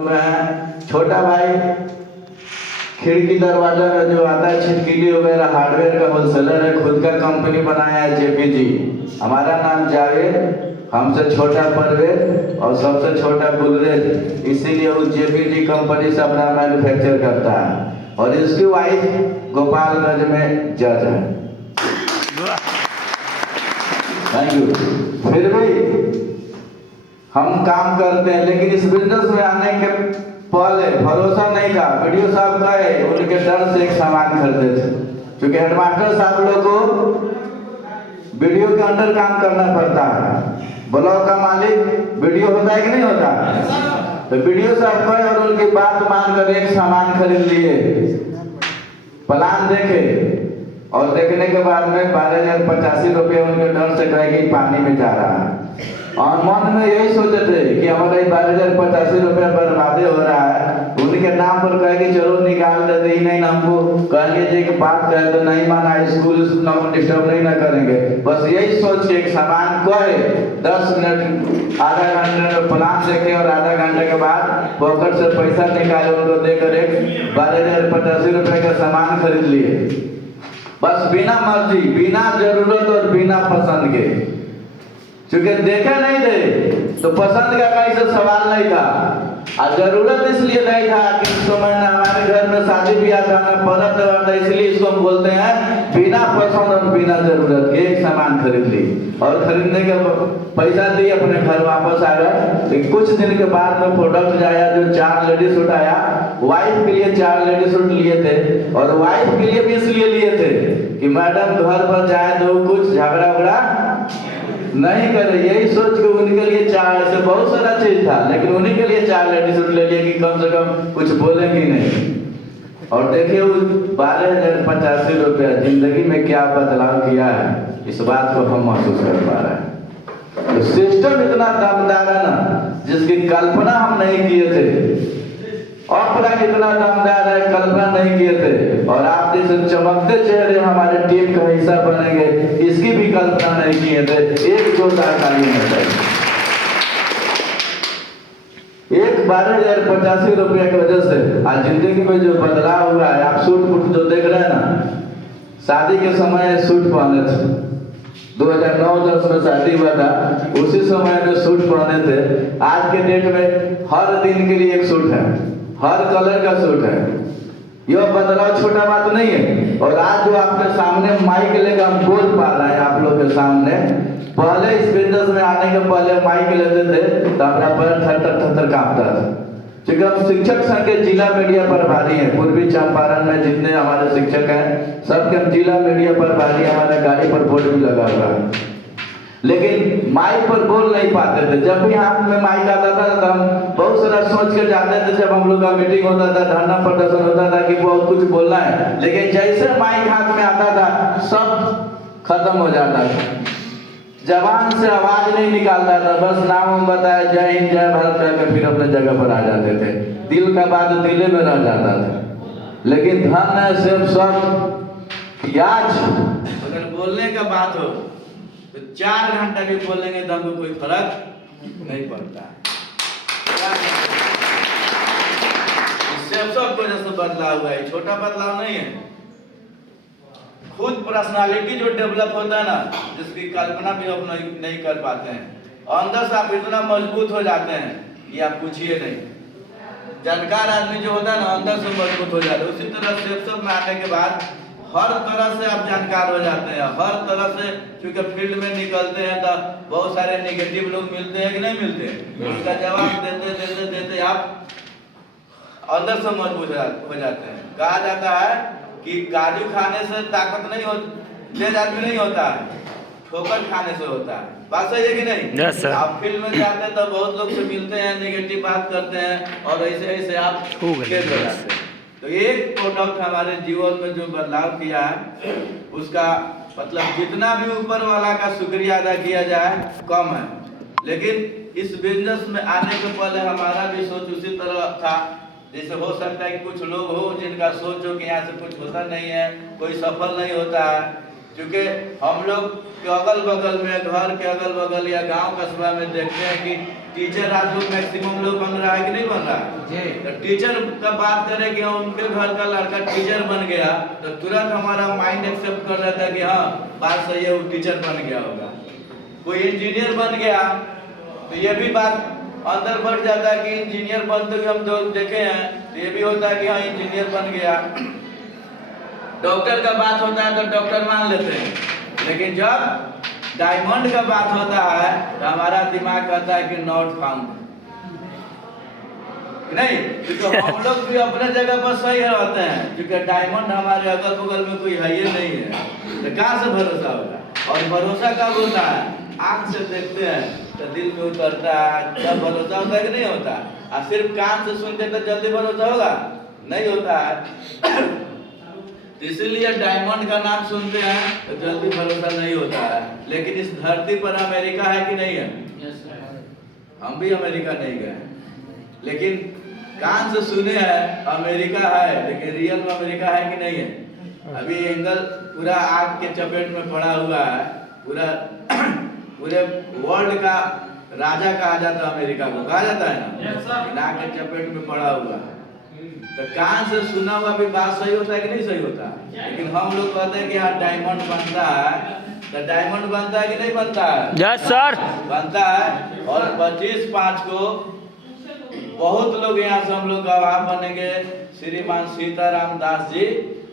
में छोटा भाई खिड़की दरवाजा में जो आता है छिटकिली वगैरह हार्डवेयर का होलसेलर है, खुद का कंपनी बनाया है जेपीजी। हमारा नाम जावेद, हमसे छोटा परवेज और सबसे छोटा गुलरेज, इसीलिए वो जेपीजी कंपनी से अपना मैन्युफैक्चर करता है। और इसकी वाइफ गोपालगंज में जज है। Thank you. फिर भी हम काम करते हैं, लेकिन इस बिजनेस में आने के पहले भरोसा नहीं था। वीडियो साहब गए, उनके डर से एक सामान खरीदे थे, क्योंकि हेडमास्टर साहब लोग को वीडियो के अंडर काम करना पड़ता है। ब्लॉक का मालिक वीडियो होता है कि नहीं होता, तो वीडियो साहब गए और उनकी बात मानकर एक सामान खरीद लिए। प्लान देखे और देखने के बाद में 12,085 रुपये उनके डर से कहे कि पानी में जा रहा है। और मन में यही सोचे थे कि हमारा 12,085 रुपये बर्बादी हो रहा है। उनके नाम पर कहे कि चलो निकाल देते ही नहीं, हमको कहेंगे जी कि बात कहे तो नहीं माना, स्कूल डिस्टर्ब नहीं ना करेंगे। बस यही सोच के एक सामान कहे 10 मिनट आधा घंटे में प्लान देखे और आधा घंटे के बाद पॉकेट से पैसा निकाले, उनको देकर एक 12,085 रुपये का सामान खरीद लिए। बस बिना मर्जी, बिना जरूरत और बिना पसंद के, क्योंकि देखे नहीं थे तो पसंद का कहीं से सवाल नहीं था। और जरूरत इसलिए नहीं था कि इस समय हमारे घर में शादी ब्याह था ना पर्व त्योहार था, इसलिए इसको हम बोलते हैं बिना पसंद और बिना जरूरत के एक सामान खरीद ली। और खरीदने के पैसा दिए, अपने घर वापस आ गए। कुछ दिन के बाद में प्रोडक्ट आया जो 4 लेडी सूट आया। वाइफ के लिए 4 लेडी सूट लिए थे, और वाइफ के लिए भी इसलिए लिए थे कि मैडम घर पर जाए तो कुछ झगड़ा उगड़ा नहीं करे। यही सोच के उनके लिए 4, ऐसे बहुत सारा चीज था, लेकिन उन्हीं के लिए 4 लेडी सूट ले लिए कि कम से कम कुछ बोलेंगी नहीं। और देखिए वो 12,085 रुपया जिंदगी में क्या बदलाव किया है, इस बात को हम महसूस कर पा रहे हैं। तो सिस्टम इतना दमदार है ना, जिसकी कल्पना हम नहीं किए थे। ऑपरेट इतना दमदार है, कल्पना नहीं किए थे। और आप जैसे चमकते चेहरे हमारे टीम का हिस्सा बनेंगे, इसकी भी कल्पना नहीं किए थे। एक जोरदार ताली होना चाहिए। एक 12,085 रुपये की वजह से आज जिंदगी में जो बदलाव हुआ है। आप सूट बूट जो देख रहे हैं ना, शादी के समय सूट पहने थे। 2009-10 में शादी हुआ था, उसी समय में सूट पहने थे। आज के डेट में हर दिन के लिए एक सूट है, हर कलर का सूट है। यह बदलाव छोटा बात नहीं है। और आज जो आपके सामने माइक लेकर हम बोल पा रहे हैं आप लोग के सामने, पहले इस बिजनेस में आने के पहले माइक लेते थे तो हमारा पैर थर कांपता था। क्योंकि हम शिक्षक संघ के जिला मीडिया प्रभारी हैं। पूर्वी चंपारण में जितने हमारे शिक्षक हैं सबके हम जिला मीडिया प्रभारी, हमारे गाड़ी पर बोर्ड भी लगा हुआ है। लेकिन माइक पर बोल नहीं पाते थे। जब भी हाथ में माइक आता था तो हम बहुत सारा सोच के जाते थे। जब हम लोग का मीटिंग होता था, धरना प्रदर्शन होता था कि बहुत कुछ बोलना है, लेकिन जैसे माइक हाथ में आता था सब खत्म हो जाता था। जबान से आवाज नहीं निकालता था, बस नाम बताया जय हिंद जय भारत करके फिर अपने जगह पर आ जाते थे। दिल का बात दिले में रह जाता था। लेकिन धन है सिर्फ सब याद, अगर बोलने का बात हो तो 4 घंटा भी बोलेंगे तो हमको कोई फर्क नहीं पड़ता। इससे सब वजह से बदलाव हुआ है, छोटा बदलाव नहीं है। खुद पर्सनालिटी जो डेवलप होता है ना, जिसकी कल्पना भी हम नहीं कर पाते हैं, अंदर से आप इतना मजबूत हो जाते हैं कि आप पूछिए नहीं। जानकार आदमी जो होता है ना, अंदर से मजबूत हो जाता है। उसी तरह सेल्स में आने के बाद हर तरह से आप जानकार हो जाते हैं, हर तरह से। क्योंकि फील्ड में निकलते हैं तो बहुत सारे नेगेटिव लोग मिलते हैं कि नहीं मिलते हैं, उनका जवाब देते देते देते आप अंदर से मजबूत हो जाते हैं। कहा जाता है कि काजू खाने से ताकत नहीं हो, तेज आदमी नहीं होता है, ठोकर खाने से होता है। बात सही है कि नहीं? yes, sir. आप फील्ड में जाते हैं तो बहुत लोग से मिलते हैं, नेगेटिव बात करते हैं और ऐसे ऐसे आप तेज हो जाते हैं। तो एक प्रोडक्ट हमारे जीवन में जो बदलाव किया है, उसका मतलब जितना भी ऊपर वाला का शुक्रिया अदा किया जाए कम है। लेकिन इस बिजनेस में आने के पहले हमारा भी सोच उसी तरह था। जैसे हो सकता है कि कुछ लोग हो जिनका सोच हो कि यहाँ से कुछ होता नहीं है, कोई सफल नहीं होता है। क्योंकि हम लोग के अगल बगल में, घर के अगल बगल या गांव कस्बा में देखते हैं कि टीचर आज लोग मैक्सिमम लोग बन रहा है कि नहीं बन रहा है? तो टीचर का बात करें कि उनके घर का लड़का टीचर बन गया तो तुरंत हमारा माइंड एक्सेप्ट कर लेता है कि हाँ बात सही है, वो टीचर बन गया होगा। कोई इंजीनियर बन गया तो ये भी बात अंदर बढ़ जाता है कि इंजीनियर बनते हुए हम लोग देखे हैं, तो ये भी होता है कि हाँ इंजीनियर बन गया। डॉक्टर का बात होता है तो डॉक्टर मान लेते हैं, लेकिन जब डायमंड का बात होता है तो हमारा दिमाग कहता है कि नॉट फाउंड। नहीं, तो हम लोग भी अपने जगह पर सही रहते हैं, क्योंकि डायमंड हमारे अगल बगल में कोई है ही नहीं है, तो कहाँ से भरोसा होगा? और भरोसा कब होता है? आंख से देखते हैं तो दिल में उतरता है, तब भरोसा होता है कि नहीं होता? और सिर्फ कान से सुनते तो जल्दी भरोसा होगा? नहीं होता है। इसीलिए डायमंड का नाम सुनते हैं तो जल्दी भरोसा नहीं होता है। लेकिन इस धरती पर अमेरिका है कि नहीं है? हम भी अमेरिका नहीं गए, लेकिन कान से सुने हैं अमेरिका है, लेकिन रियल में अमेरिका है कि नहीं है? अभी एंगल पूरा आग के चपेट में पड़ा हुआ है, पूरे वर्ल्ड का राजा कहा जाता है अमेरिका को, कहा जाता है ना, आग के चपेट में पड़ा हुआ है। तो कान से सुना हुआ भी बात सही होता है कि नहीं सही होता? लेकिन हम लोग कहते हैं कि हाँ डायमंड बनता है, तो डायमंड बनता है कि नहीं बनता है? यस सर, बनता है। और 25/5 को बहुत लोग यहाँ से हम लोग गवाह बनेंगे। श्रीमान सीताराम दास जी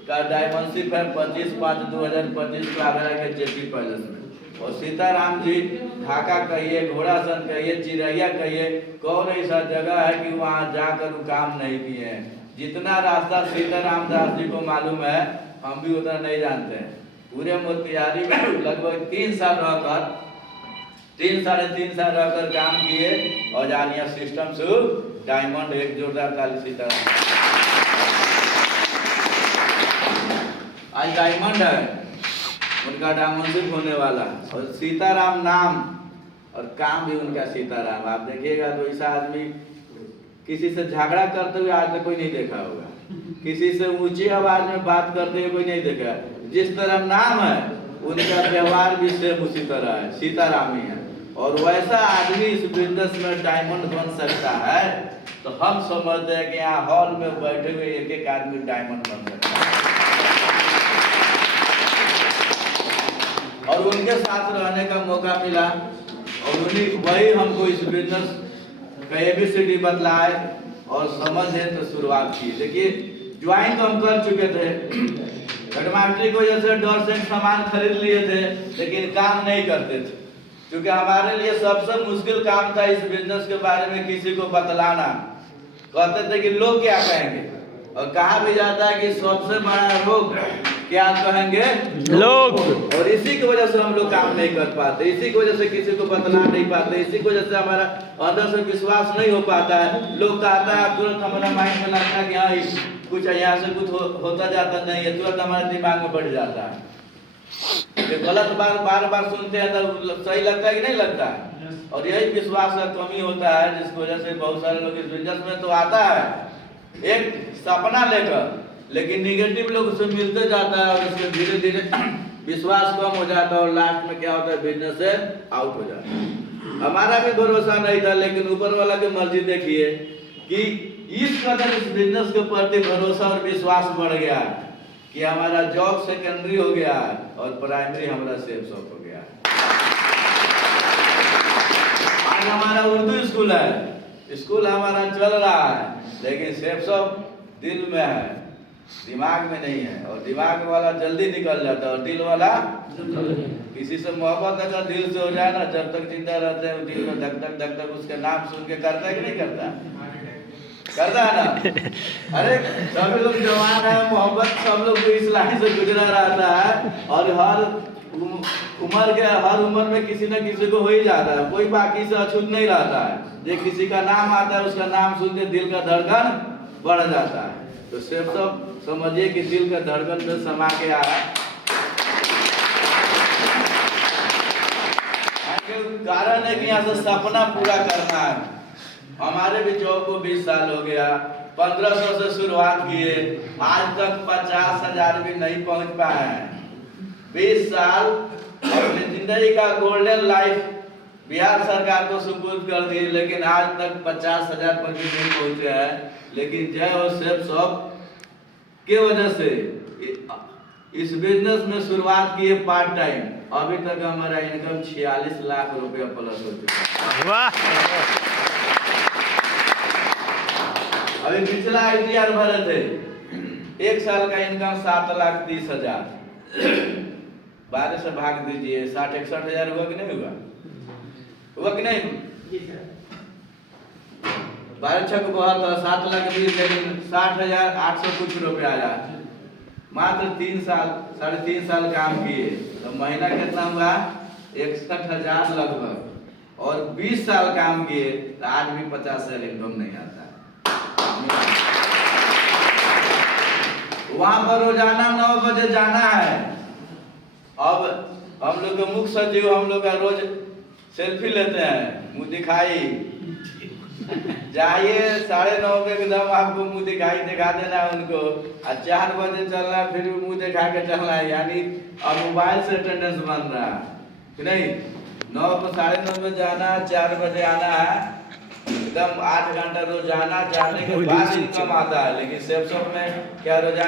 का डायमंडशिप है 25/5/2025 को आगरा के जेपी पैलेस में। और सीताराम जी ढाका कहिए, घोड़ासन कहिए, चिरैया कहिए, कौन ऐसा जगह है कि वहाँ जाकर वो काम नहीं किए हैं। जितना रास्ता सीताराम दास जी को मालूम है हम भी उतना नहीं जानते हैं। पूरे मोतिहारी में लगभग 3 साल रहकर 3-3.5 साल रहकर काम किए और जानिए सिस्टम से डायमंड। एक जोरदार ताली सीताराम। आज डायमंड है, उनका डायमंडशिप होने वाला, और सीताराम नाम और काम भी उनका सीताराम। आप देखिएगा तो ऐसा आदमी किसी से झगड़ा करते हुए आज तक कोई नहीं देखा होगा, किसी से ऊंची आवाज में बात करते हुए कोई नहीं देखा। जिस तरह नाम है उनका व्यवहार भी सेम उसी तरह है, सीताराम ही है। और वैसा आदमी इस बिजनेस में डायमंड बन सकता है, तो हम समझते हैं कि यहाँ हॉल में बैठे हुए एक एक आदमी डायमंड बन सकता है। और उनके साथ रहने का मौका मिला और उन्हीं वही हमको इस बिजनेस का ABCD बतलाए और समझे तो शुरुआत की। देखिए ज्वाइन तो हम कर चुके थे, हेडमास्टरी को जैसे डर से सामान खरीद लिए थे, लेकिन काम नहीं करते थे, क्योंकि हमारे लिए सबसे मुश्किल काम था इस बिजनेस के बारे में किसी को बतलाना। कहते थे कि लोग क्या कहेंगे, और कहा भी जाता है कि सबसे बड़ा रोग क्या कहेंगे? लोग। और इसी की वजह से हम लोग काम नहीं कर पाते, इसी की वजह से किसी को बतला नहीं पाते, इसी की वजह से हमारा अंदर से विश्वास नहीं हो पाता है। लोग कहता है तुरंत हमारा माइंड में लगता है कि हाँ कुछ यहाँ से कुछ होता जाता नहीं है, तुरंत हमारे दिमाग में बढ़ जाता है। गलत बार बार सुनते हैं तो सही लगता है कि नहीं लगता है? और यही विश्वास का कमी होता है, जिसकी वजह से बहुत सारे लोग इस बिजनेस में तो आता है एक सपना लेकर, लेकिन निगेटिव लोग उससे मिलते जाता है और उसके धीरे धीरे विश्वास कम हो जाता है और लास्ट में क्या होता है, बिजनेस से आउट हो जाता है। हमारा भी भरोसा नहीं था, लेकिन ऊपर वाला की मर्जी देखिए कि इस कदर इस बिजनेस के प्रति भरोसा और विश्वास बढ़ गया कि हमारा जॉब सेकेंडरी हो गया और प्राइमरी हमारा सेफ शॉप हो गया। आज हमारा उर्दू स्कूल है, स्कूल हमारा चल रहा है, लेकिन सेफ शॉप दिल में है, दिमाग में नहीं है। और दिमाग वाला जल्दी निकल जाता है और दिल वाला किसी से मोहब्बत अगर दिल से हो जाए ना, जब तक जिंदा रहते हैं दिल में धक धक धक धक उसके नाम सुन के करता है कि नहीं करता? करता है ना। अरे सभी लोग जवान है, मोहब्बत सब लोग इस लाइन से गुजरा रहता है और हर उम्र में किसी न किसी को हो ही जाता है, कोई बाकी से अछूत नहीं रहता है। जो किसी का नाम आता है उसका नाम सुन के दिल का धड़कन बढ़ जाता है। तो सिर्फ सब समझिए कि दिल का धड़कन में समा के आया। कारण है कि यहाँ से सपना पूरा करना है। हमारे भी जॉब को 20 साल हो गया, 1500 से शुरुआत किए, आज तक 50,000 भी नहीं पहुंच पाए हैं। 20 साल अपनी जिंदगी का गोल्डन लाइफ बिहार सरकार को सुपुर्द कर दिए, लेकिन आज तक 50,000 पर भी नहीं पहुंचे हैं। लेकिन जय हो सेफ शॉप के वजह से इस बिजनेस में शुरुआत की है पार्ट टाइम, अभी तक हमारा इनकम 46 लाख रुपया प्लस हो चुका है। वाह। अभी पिछला ITR भरे थे, एक साल का इनकम 7,30,000। 12 से भाग दीजिए, 60-61,000 हुआ कि नहीं हुआ? हुआ कि नहीं? 12 छक बहुत 7 लाख 20, लेकिन 60,800 कुछ रुपया आया। मात्र 3 साल 3.5 साल काम किए तो महीना कितना हुआ? 61,000 लगभग। और 20 साल काम किए तो आज भी 50,000 इनकम नहीं आता। वहां पर रोजाना 9 बजे जाना है। अब हम लोग के मुख्य सचिव हम लोग का रोज सेल्फी लेते हैं, मुंह दिखाई जाइए 9:30 के एकदम आपको मुंह दिखाई दिखा देना है उनको, और 4 बजे चलना है, फिर भी मुंह दिखा के चलना है। यानी अब मोबाइल से अटेंडेंस बन रहा है कि नहीं? 9 को 9:30 में जाना, 4 बजे आना है, एकदम 8 घंटा रोज जाना, जाने के बाद इनकम आता है। लेकिन सेफ शॉप में क्या रोजाना